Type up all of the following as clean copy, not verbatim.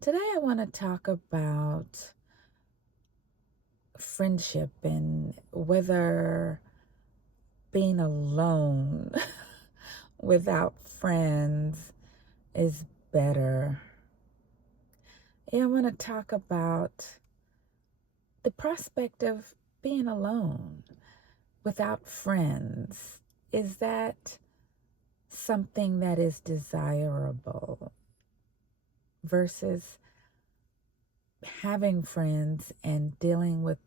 Today, I want to talk about friendship and whether being alone without friends is better. I want to talk about the prospect of being alone without friends. Is that something that is desirable versus having friends and dealing with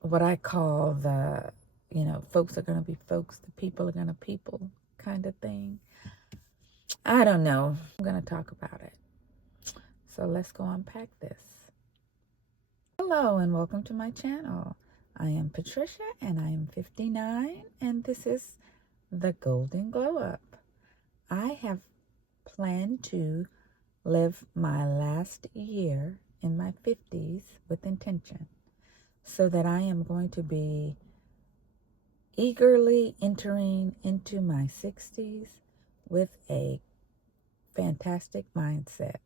what I call folks are going to be folks, the people are going to people kind of thing. I don't know. I'm going to talk about it. So let's go unpack this. Hello and welcome to my channel. I am Patricia and I am 59 and this is the Golden Glow Up. I have planned to live my last year in my 50s with intention so that I am going to be eagerly entering into my 60s with a fantastic mindset.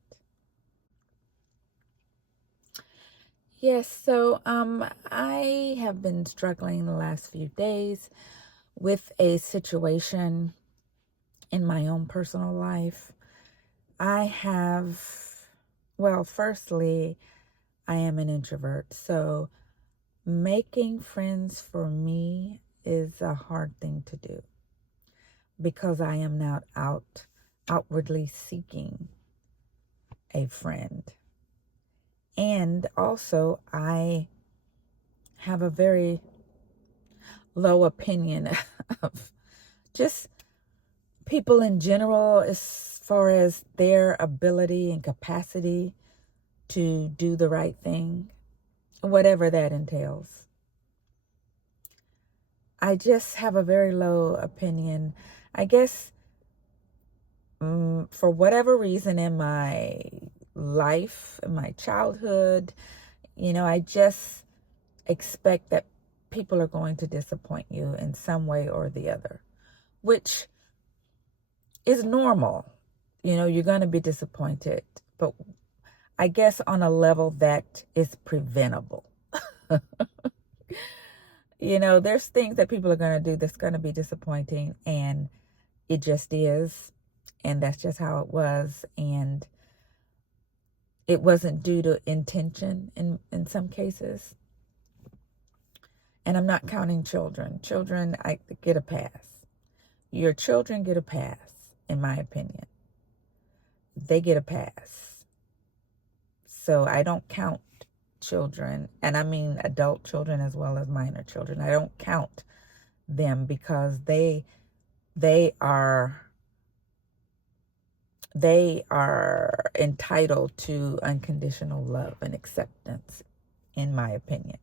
Yes, so I have been struggling the last few days with a situation in my own personal life. Firstly, I am an introvert, so making friends for me is a hard thing to do because I am not outwardly seeking a friend. And also, I have a very low opinion of just people in general as far as their ability and capacity to do the right thing, whatever that entails. I just have a very low opinion. I guess for whatever reason in my life, in my childhood, I just expect that people are going to disappoint you in some way or the other, which is normal. You're going to be disappointed, but I guess on a level that is preventable. There's things that people are going to do that's going to be disappointing, and it just is. And that's just how it was. And it wasn't due to intention in some cases. And I'm not counting children. Children, I get a pass. Your children get a pass, in my opinion. They get a pass. So I don't count children, and I mean adult children as well as minor children. I don't count them because they are entitled to unconditional love and acceptance, in my opinion,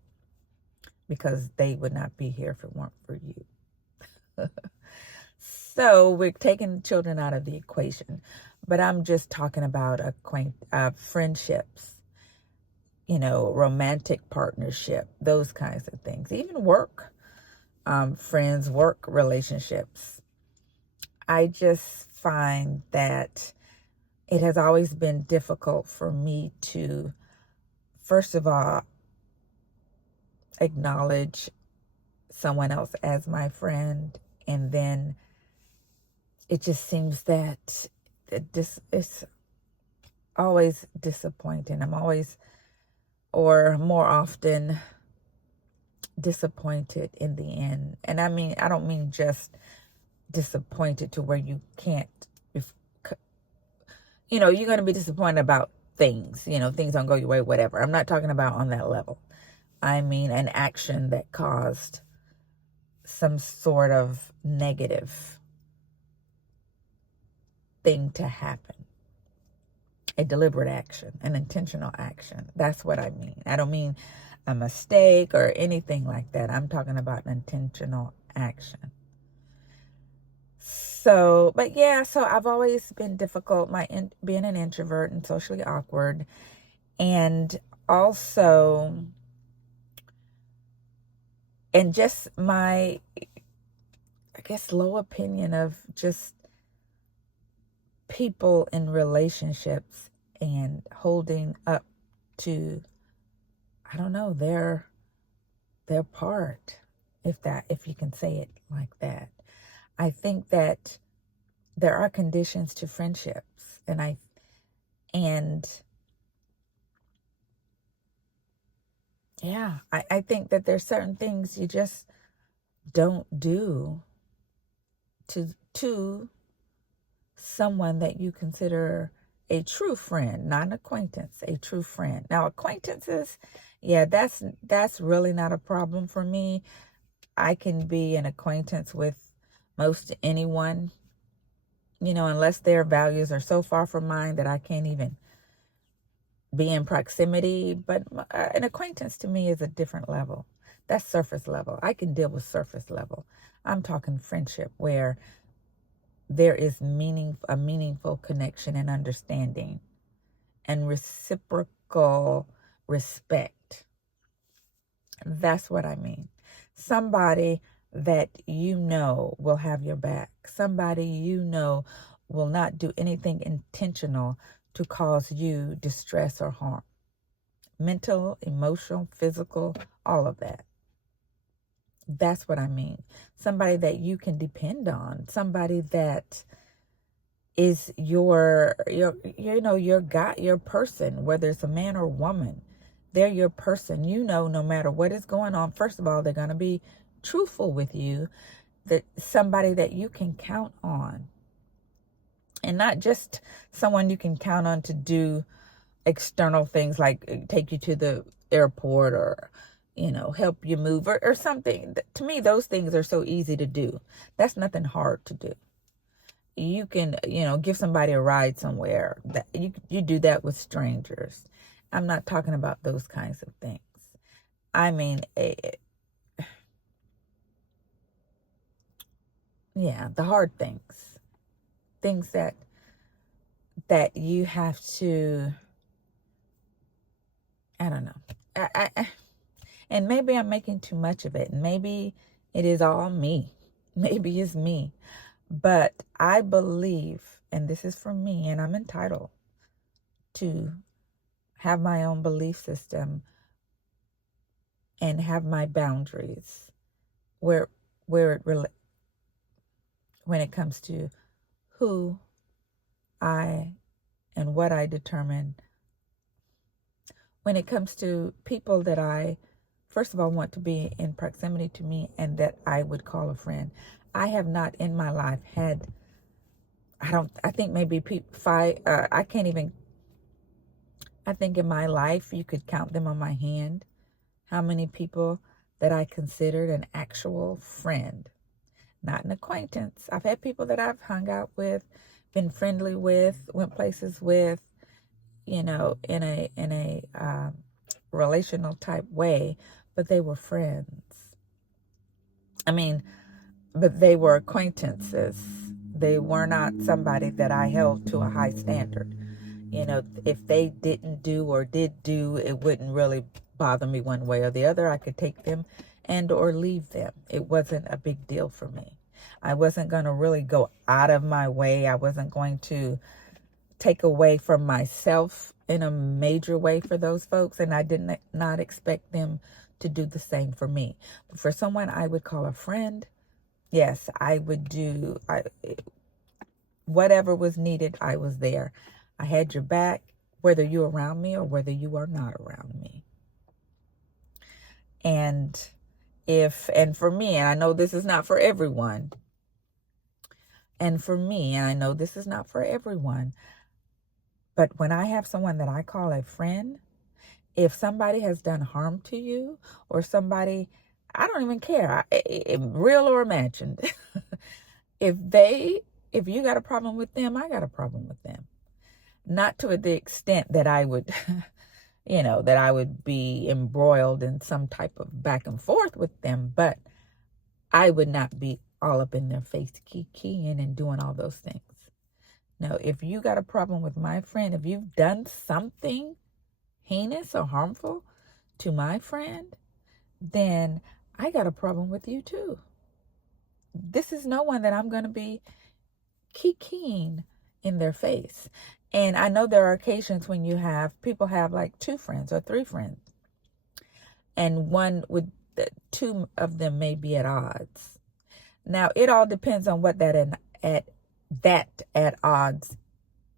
because they would not be here if it weren't for you. So we're taking children out of the equation, but I'm just talking about friendships, romantic partnership, those kinds of things, even work, friends, work relationships. I just find that it has always been difficult for me to, first of all, acknowledge someone else as my friend, and then it just seems that it's always disappointing. I'm always, or more often, disappointed in the end. And I don't mean just disappointed to where you can't, you're going to be disappointed about things, things don't go your way, whatever. I'm not talking about on that level. I mean an action that caused some sort of negative thing to happen. A deliberate action, an intentional action. That's what I mean. I don't mean a mistake or anything like that. I'm talking about an intentional action. So I've always been difficult, being an introvert and socially awkward, and also, and just my, I guess, low opinion of just people in relationships and holding up to, I don't know, their part, if you can say it like that. I think that there are conditions to friendships, and yeah, I think that there's certain things you just don't do to someone that you consider a true friend, not an acquaintance, a true friend. Now, acquaintances, yeah, that's really not a problem for me. I can be an acquaintance with most anyone, unless their values are so far from mine that I can't even be in proximity. But an acquaintance to me is a different level. That's surface level. I can deal with surface level. I'm talking friendship where there is a meaningful connection and understanding and reciprocal respect. That's what I mean. Somebody that will have your back. Somebody will not do anything intentional to cause you distress or harm. Mental, emotional, physical, all of that. That's what I mean. Somebody that you can depend on. Somebody that is your guy, your person, whether it's a man or woman. They're your person. No matter what is going on, first of all, they're going to be truthful with you. That somebody that you can count on. And not just someone you can count on to do external things like take you to the airport or, help you move or something. To me, those things are so easy to do. That's nothing hard to do. You can, give somebody a ride somewhere. That you do that with strangers. I'm not talking about those kinds of things. I mean, the hard things that you have to, I don't know. And maybe I'm making too much of it. Maybe it is all me. Maybe it's me. But I believe, and this is for me, and I'm entitled to have my own belief system and have my boundaries where when it comes to who I and what I determine, when it comes to people that I first of all want to be in proximity to me and that I would call a friend. I have not in my life had, I think maybe I can't even, I think in my life you could count them on my hand how many people that I considered an actual friend, not an acquaintance. I've had people that I've hung out with, been friendly with, went places with, in a relational type way, but they were friends. I mean, but they were acquaintances. They were not somebody that I held to a high standard. If they didn't do or did do, it wouldn't really bother me one way or the other. I could take them and or leave them. It wasn't a big deal for me. I wasn't going to really go out of my way. I wasn't going to take away from myself in a major way for those folks. And I did not expect them to do the same for me. But for someone I would call a friend, yes, I would do whatever was needed. I was there. I had your back, whether you're around me or whether you are not around me. And for me, and I know this is not for everyone, but when I have someone that I call a friend, if somebody has done harm to you or somebody, I don't even care, real or imagined, if you got a problem with them, I got a problem with them. Not to the extent that I would, that I would be embroiled in some type of back and forth with them, but I would not be all up in their face keying and doing all those things. Now, if you got a problem with my friend, if you've done something heinous or harmful to my friend, then I got a problem with you too. This is no one that I'm going to be keying in their face. And I know there are occasions when people have like 2 friends or 3 friends, and two of them may be at odds. Now, it all depends on what at odds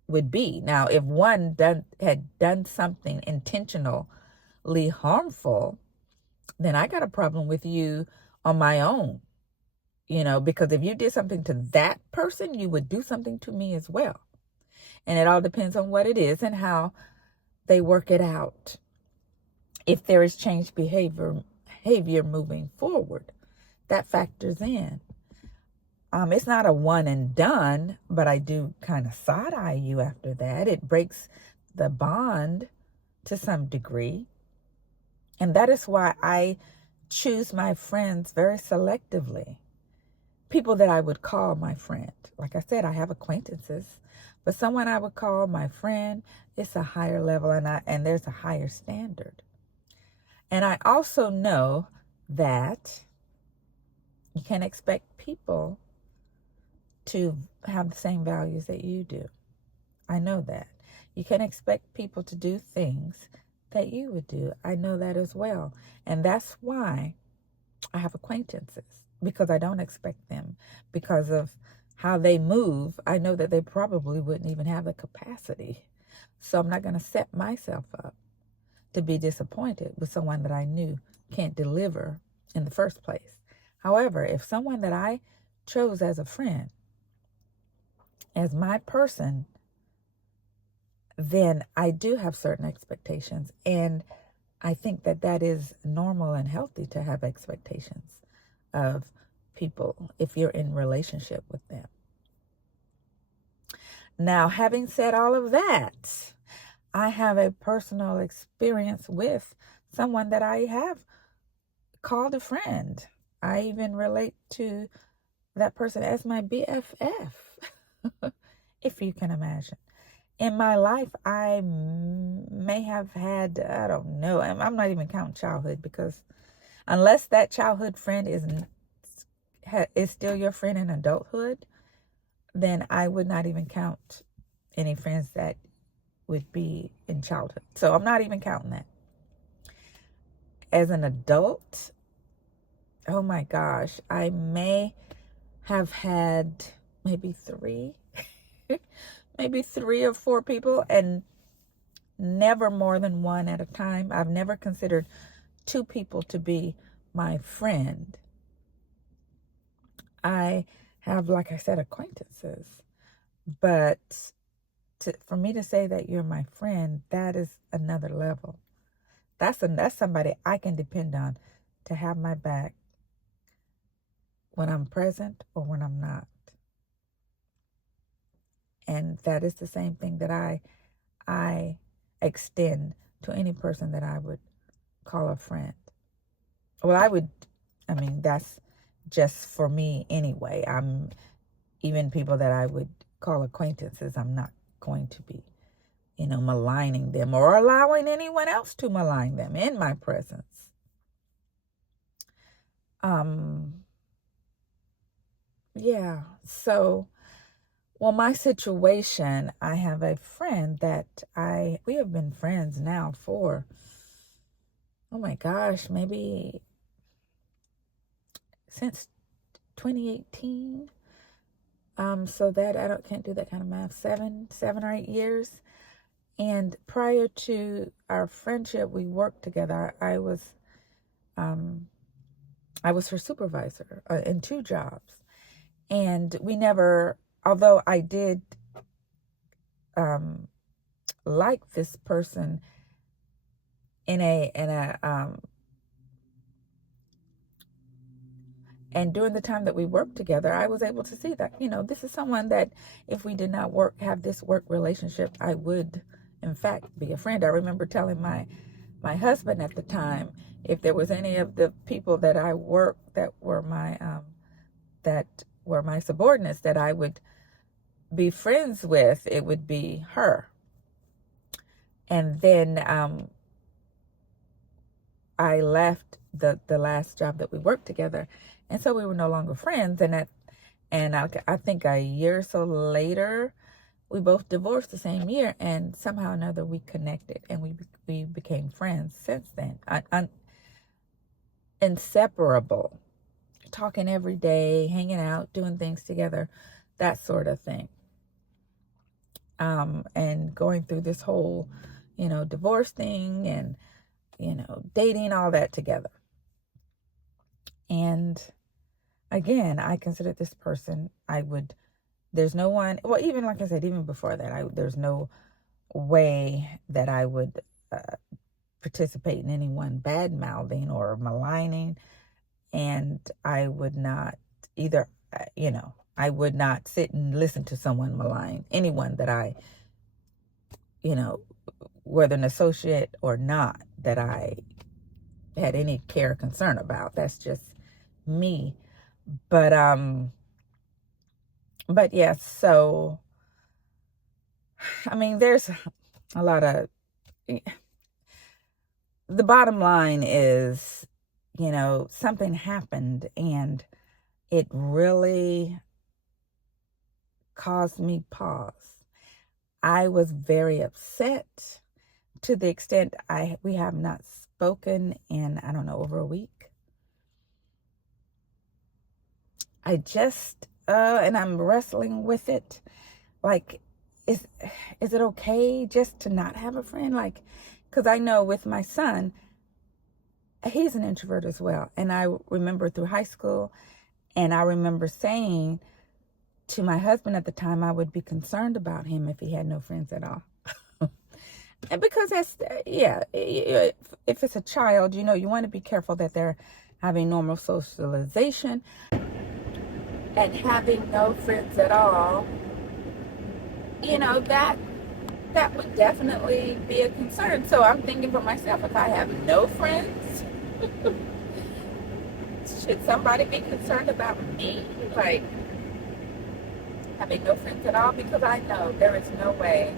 would be. Now, if one had done something intentionally harmful, then I got a problem with you on my own. Because if you did something to that person, you would do something to me as well. And it all depends on what it is and how they work it out. If there is changed behavior moving forward, that factors in. It's not a one and done, but I do kind of side eye you after that. It breaks the bond to some degree. And that is why I choose my friends very selectively. People that I would call my friend. Like I said, I have acquaintances, but someone I would call my friend, it's a higher level, and there's a higher standard. And I also know that you can't expect people to have the same values that you do. I know that. You can't expect people to do things that you would do. I know that as well. And that's why I have acquaintances, because I don't expect them. Because of how they move, I know that they probably wouldn't even have the capacity. So I'm not going to set myself up to be disappointed with someone that I knew can't deliver in the first place. However, if someone that I chose as a friend, as my person, then I do have certain expectations. And I think that is normal and healthy to have expectations of people if you're in relationship with them. Now, having said all of that, I have a personal experience with someone that I have called a friend. I even relate to that person as my BFF, if you can imagine. In my life, I may have had, I don't know, I'm not even counting childhood, because unless that childhood friend is still your friend in adulthood, then I would not even count any friends that would be in childhood. So I'm not even counting that. As an adult, oh my gosh, I may have had maybe 3 maybe 3 or 4 people, and never more than one at a time. I've never considered 2 people to be my friend. I have, like I said, acquaintances, but for me to say that you're my friend, that is another level. That's somebody I can depend on to have my back when I'm present or when I'm not. And that is the same thing that I extend to any person that I would call a friend. Well, that's just for me anyway. Even people that I would call acquaintances, I'm not going to be, maligning them or allowing anyone else to malign them in my presence. Yeah. So, well, my situation, I have a friend that we have been friends now for, oh my gosh, maybe since 2018. So that can't do that kind of math. 7 or 8 years. And prior to our friendship, we worked together. I was her supervisor in 2 jobs, and we never. Although I did like this person and during the time that we worked together, I was able to see that, this is someone that if we did not have this work relationship, I would, in fact, be a friend. I remember telling my husband at the time, if there was any of the people that I worked that were my subordinates that I would be friends with, it would be her. And then I left the last job that we worked together, and so we were no longer friends. And I think a year or so later, we both divorced the same year, and somehow or another we connected, and we became friends since then. Inseparable, talking every day, hanging out, doing things together, that sort of thing. And going through this whole, divorce thing and, dating, all that together. And again, I consider this person, there's no one, well, even like I said, even before that, there's no way that I would participate in anyone bad mouthing or maligning. And I would not either, I would not sit and listen to someone malign anyone that I, whether an associate or not, that I had any care or concern about. That's just me. But yes, so, I mean, there's a lot of, the bottom line is, something happened and it really caused me pause. I was very upset to the extent we have not spoken in, I don't know, over a week. I just, and I'm wrestling with it. Like, is it okay just to not have a friend? Like, because I know with my son, he's an introvert as well. And I remember through high school, and I remember saying to my husband at the time, I would be concerned about him if he had no friends at all. And because if it's a child, you want to be careful that they're having normal socialization. And having no friends at all, that would definitely be a concern. So I'm thinking for myself, if I have no friends, should somebody be concerned about me? Like, having no friends at all? Because I know there is no way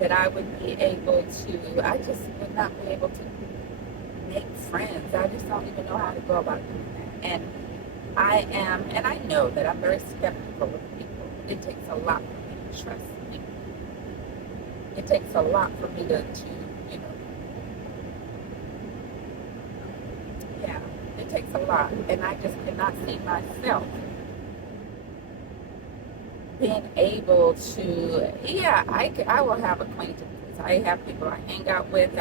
that I would be able to, I just would not be able to make friends. I just don't even know how to go about doing that. And I know that I'm very skeptical of people. It takes a lot for me to trust people. It takes a lot for me to it takes a lot. And I just cannot see myself being able to, I will have acquaintances. I have people I hang out with.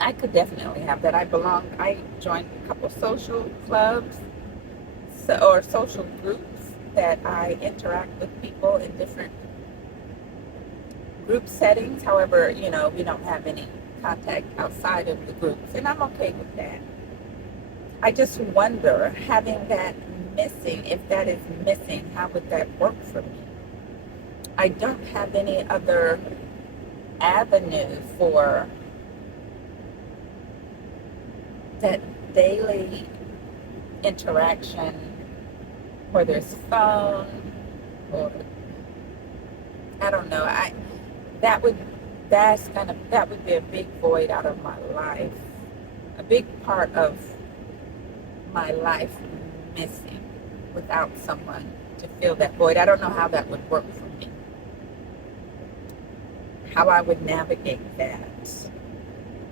I could definitely have that. I joined a couple social clubs or social groups that I interact with people in different group settings. However, we don't have any contact outside of the groups, and I'm okay with that. I just wonder, having that missing, if that is missing, how would that work for me? I don't have any other avenue for that daily interaction, whether it's phone or I don't know. That would be a big void out of my life, a big part of my life missing without someone to fill that void. I don't know how that would work for me, how I would navigate that.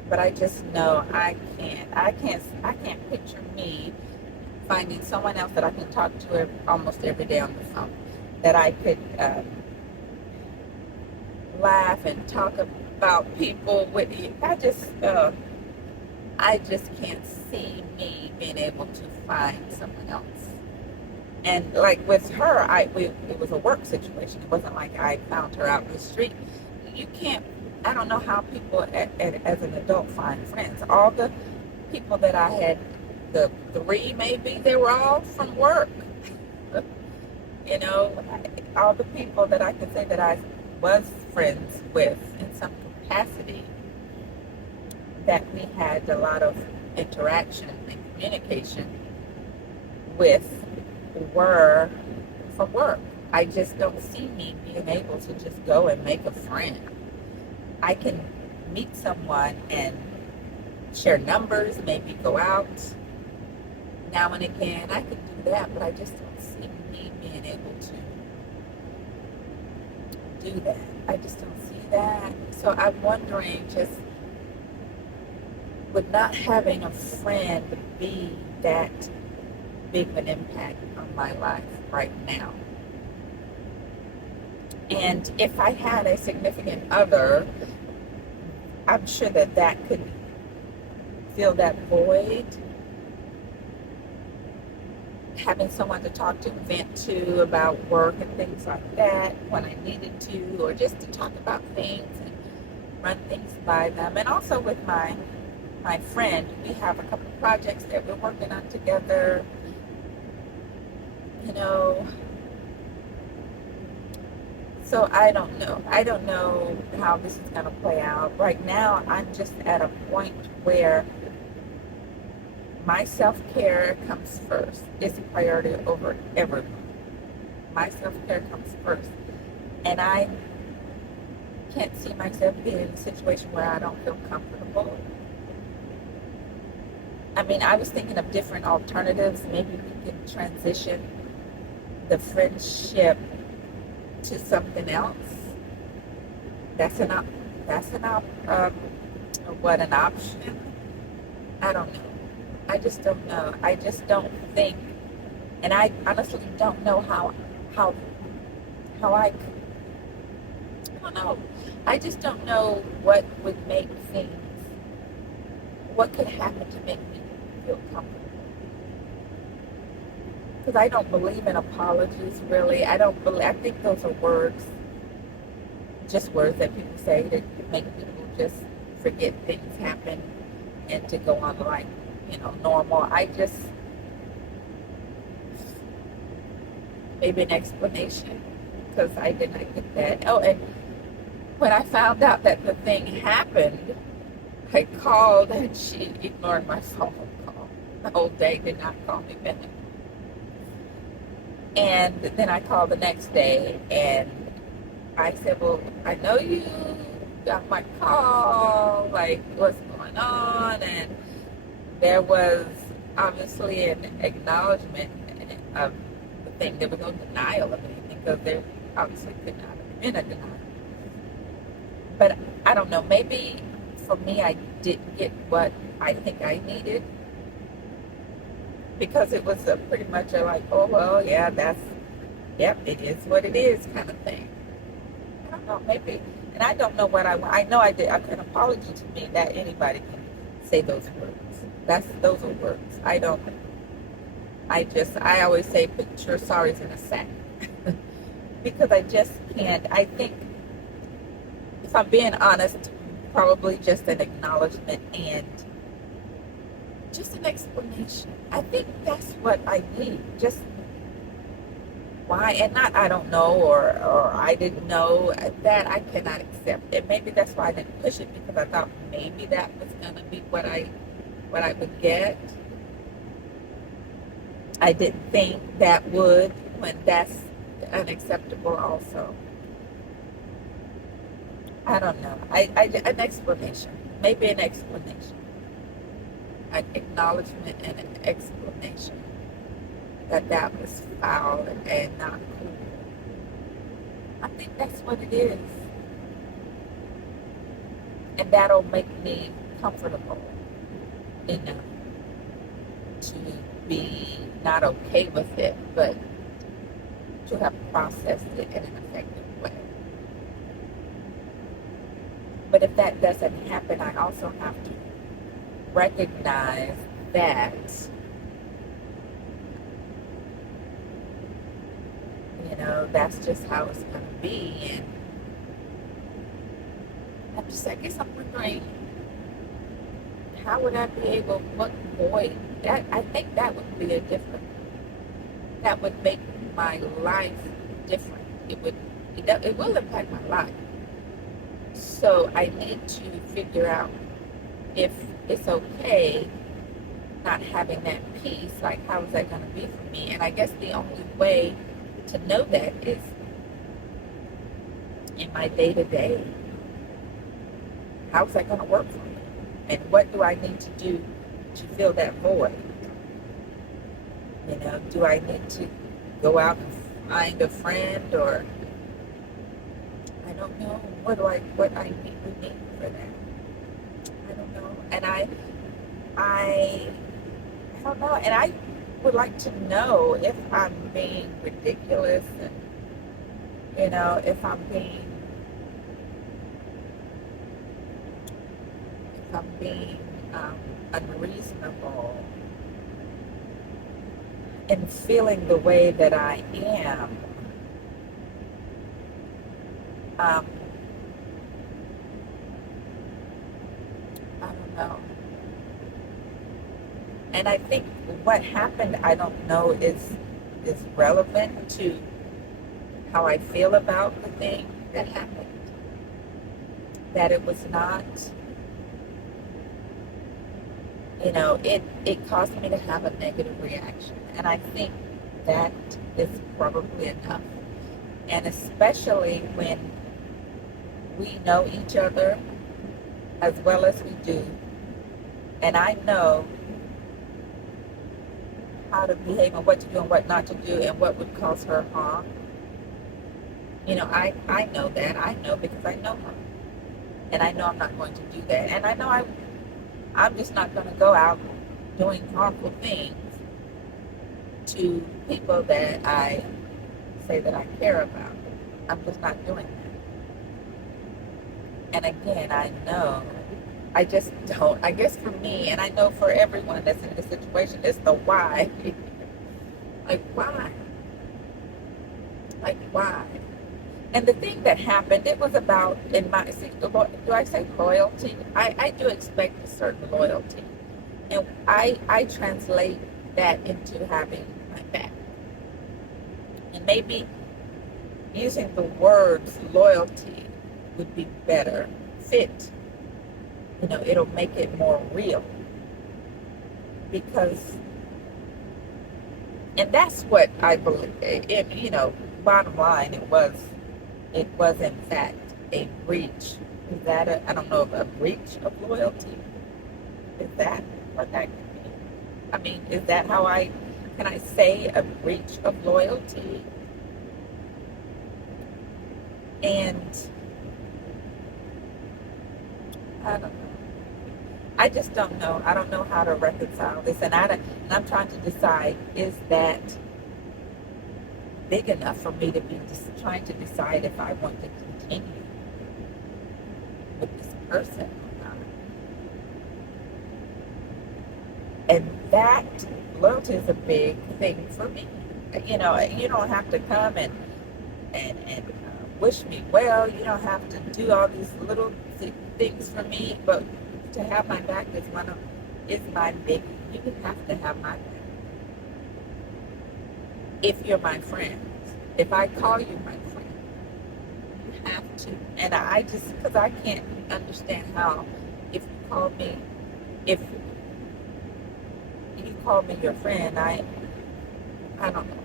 But I just know I can't picture me finding someone else that I can talk to almost every day on the phone, that I could laugh and talk about people with. I just can't see me being able to find someone else. And like with her, it was a work situation. It wasn't like I found her out in the street. I don't know how people as an adult find friends. All the people that I had, the three maybe, they were all from work. All the people that I could say that I was friends with in some capacity, that we had a lot of interaction and communication with, were from work. I just don't see me being able to just go and make a friend. I can meet someone and share numbers, maybe go out now and again. I can do that, but I just don't see me being able to do that. I just don't see that. So I'm wondering, just would not having a friend be that big of an impact on my life right now? And if I had a significant other, I'm sure that that could fill that void. Having someone to talk to, vent to about work and things like that when I needed to, or just to talk about things and run things by them. And also with my friend, we have a couple of projects that we're working on together. You know, so I don't know. I don't know how this is going to play out. Right now, I'm just at a point where my self-care comes first. It's a priority over everyone. My self-care comes first. And I can't see myself being in a situation where I don't feel comfortable. I mean, I was thinking of different alternatives. Maybe we can transition the friendship to something else. That's an option. I don't know. I just don't know. I just don't think, and I honestly don't know how I don't know. I just don't know what would make things, what could happen to make me feel comfortable. Because I don't believe in apologies, really. I think those are words, just words that people say to make people just forget things happen and to go on like, normal. Maybe an explanation, because I did not get that. Oh, and when I found out that the thing happened, I called and she ignored my phone call. The whole day, did not call me back. And then I called the next day and I said, well, I know you got my call, like what's going on? And there was obviously an acknowledgement of the thing. There was no denial of anything, because there obviously could not have been a denial. But I don't know, maybe for me I didn't get what I think I needed, because it was pretty much like, oh, well, yeah, it is what it is kind of thing. I don't know, maybe. And I don't know what I want. I know an apology to me, that anybody can say those words. Those are words. I always say put your sorries in a sack. Because I just can't. I think, if I'm being honest, probably just an acknowledgement and just an explanation. I think that's what I need. Just why, and not I don't know or I didn't know. That I cannot accept. And maybe that's why I didn't push it, because I thought maybe that was gonna be what I would get. I didn't think that would, when that's unacceptable also. I don't know. An explanation. Maybe an explanation. An acknowledgement and an explanation that was foul and not cool. I think that's what it is. And that'll make me comfortable enough to be not okay with it, but to have processed it in an effective way. But if that doesn't happen, I also have to recognize that, that's just how it's going to be. And I guess I'm wondering, how would I be able, what void, I think that would be that would make my life different. It will impact my life. So I need to figure out if it's okay not having that peace. Like, how is that going to be for me? And I guess the only way to know that is in my day-to-day. How's that going to work for me? And what do I need to do to fill that void? Do I need to go out and find a friend, or don't know what I need would need for that. I don't know. I I don't know. And I would like to know if I'm being ridiculous and if I'm being unreasonable in feeling the way that I am. Um, I don't know. And I think what happened, I don't know, is relevant to how I feel about the thing that happened. That it was not, it caused me to have a negative reaction. And I think that is probably enough. And especially when we know each other as well as we do, and I know how to behave and what to do and what not to do and what would cause her harm. I know that. I know because I know her. And I know I'm not going to do that. And I know I'm just not going to go out doing harmful things to people that I say that I care about. I'm just not doing that. And again, I know, I just don't. I guess for me, and I know for everyone that's in this situation, it's the why. Like, why? Like, why? And the thing that happened, it was about, do I say loyalty? I do expect a certain loyalty. And I translate that into having my back. And maybe using the words loyalty would be better fit. It'll make it more real. Because, and that's what I believe, bottom line, it was in fact a breach. Is that I don't know if a breach of loyalty? Is that what that could be? I mean, is that how can I say a breach of loyalty? And I don't know. I just don't know. I don't know how to reconcile this. And I'm trying to decide, is that big enough for me to be just trying to decide if I want to continue with this person or not? And that loyalty is a big thing for me. You don't have to come and wish me well. You don't have to do all these little things for me, but to have my back is my big. You have to have my back. If you're my friend, if I call you my friend, you have to. And I just, because I can't understand how, if you call me your friend, I don't know.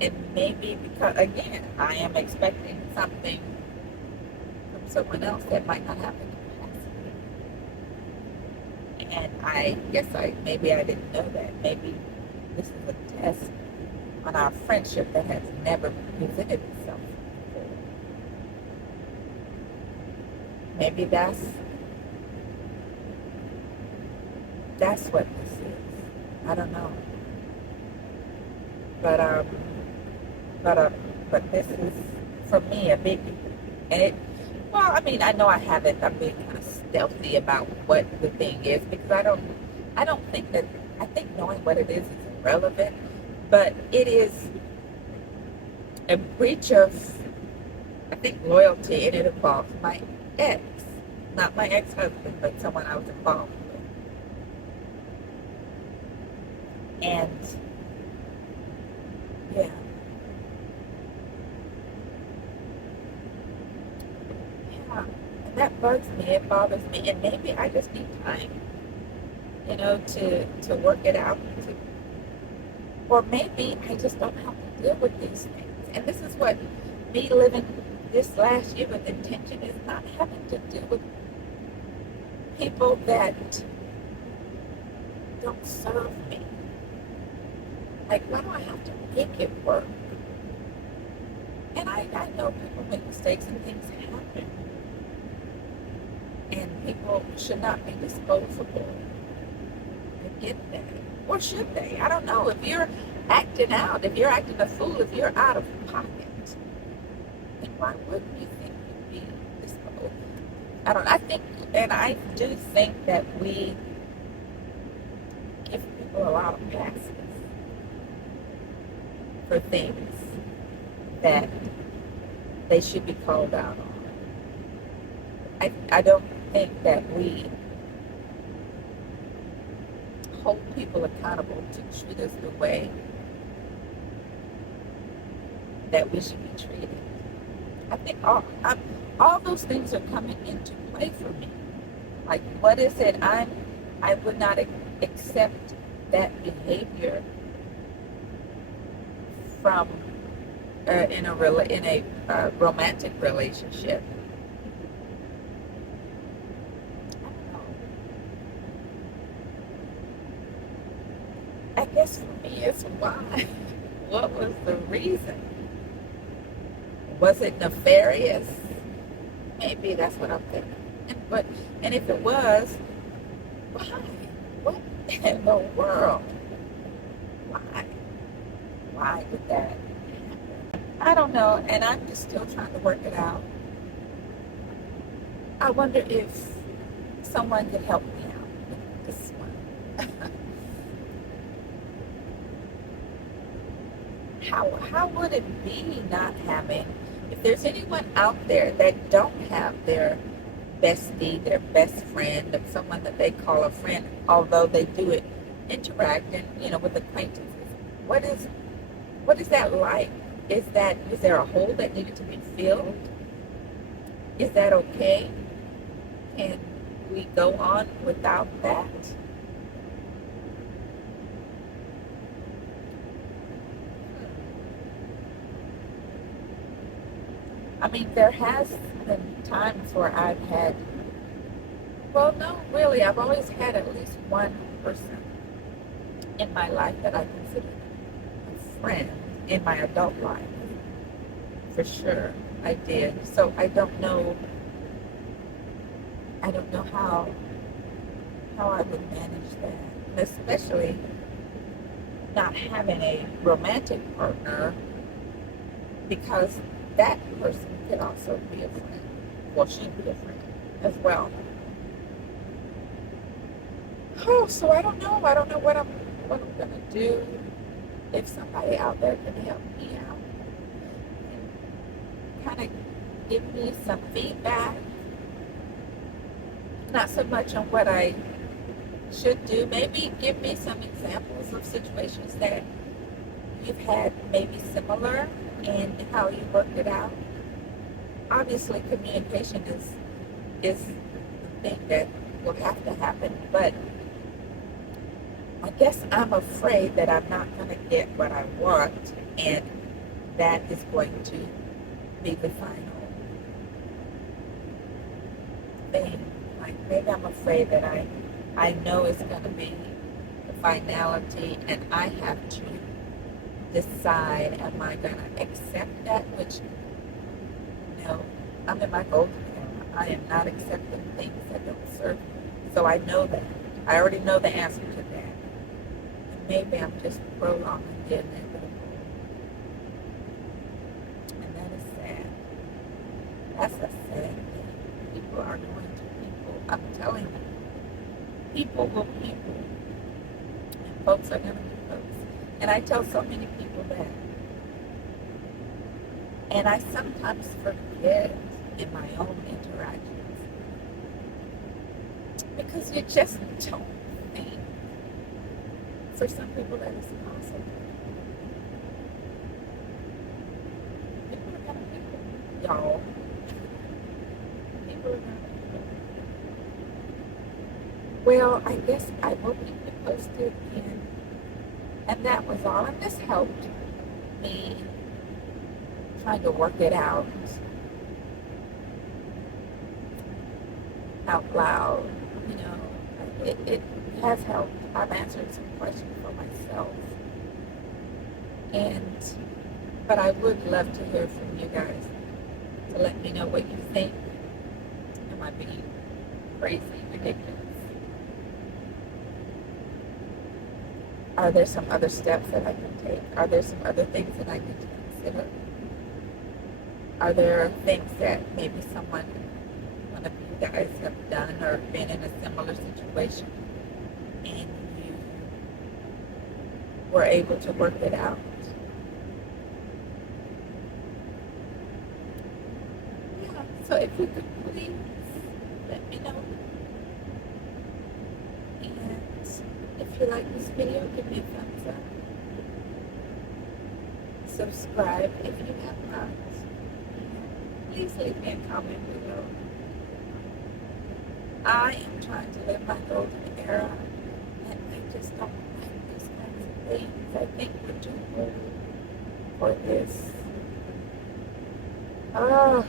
And maybe because, again, I am expecting something from someone else that might not happen in the past. And I guess maybe I didn't know that. Maybe this is a test on our friendship that has never presented itself before. Maybe that's what this is. I don't know. But this is, for me, a biggie. And I know I haven't. I'm being kind of stealthy about what the thing is, because I don't think that, I think knowing what it is irrelevant, but it is a breach of, I think, loyalty, and it involves my ex, not my ex-husband, but someone I was involved with. And yeah. That bugs me. It bothers me. And maybe I just need time, to work it out. Or maybe I just don't have to deal with these things. And this is what me living this last year with intention is, not having to deal with people that don't serve me. Like, why do I have to make it work? And I know people make mistakes and things happen. And people should not be disposable. I get that. Or should they? I don't know. If you're acting out, if you're acting a fool, if you're out of pocket, then why wouldn't you think you'd be disposable? I don't, I think, and I do think that we give people a lot of passes for things that they should be called out on. I don't think that we hold people accountable to treat us the way that we should be treated. I think all those things are coming into play for me. Like, what is it? I would not accept that behavior from in a romantic relationship. I don't know. I guess for me, it's why. What was the reason? Was it nefarious? Maybe that's what I'm thinking. And if it was, why? What in the world? Why? Why did that happen? I don't know, and I'm just still trying to work it out. I wonder if someone could help me out with this one. How would it be not having, if there's anyone out there that don't have their bestie, their best friend, or someone that they call a friend, although they do it interacting, with acquaintances. What is that like? Is there a hole that needed to be filled? Is that okay? Can we go on without that? I mean, there has been times where I've had, well, no, really, I've always had at least one person in my life that I consider a friend in my adult life. For sure, I did. So I don't know how I would manage that, and especially not having a romantic partner, because that person could also be a friend. Well, she'd be a friend as well. Oh, so I don't know. I don't know what I'm gonna do. If somebody out there can help me out and kind of give me some feedback, not so much on what I should do. Maybe give me some examples of situations that you've had maybe similar and how you worked it out. Obviously, communication is the thing that will have to happen, but I guess I'm afraid that I'm not going to get what I want, and that is going to be the final thing. Like, maybe I'm afraid that I know it's going to be the finality, and I have to decide, am I going to accept that? Which, I'm in my golden era. I am not accepting things that don't serve me. So I know that. I already know the answer to that. And maybe I'm just prolonging the inevitable. And that is sad. That's a sad thing. People are going to people. I'm telling you. People will people. And folks are going to be folks. And I tell so many people that. And I sometimes forget in my own interactions, because you just don't think. For some people that is possible. People are gonna people, y'all. People are gonna people. Well, I guess I will keep you posted, and that was all. And this helped me trying to work it out loud. It has helped. I've answered some questions for myself, and But I would love to hear from you guys to let me know what you think. Am I being crazy, ridiculous? Are there some other steps that I can take? Are there some other things that I need to consider? Are there things that maybe one of you guys have done or been in a similar situation and you were able to work it out? Yeah, so if you could please let me know. And if you like this video, give me a thumbs up. Subscribe if you have not. And please leave me a comment below. I am trying to live my golden era, and I just don't like these kinds of things. I think we're too old for this. Ah.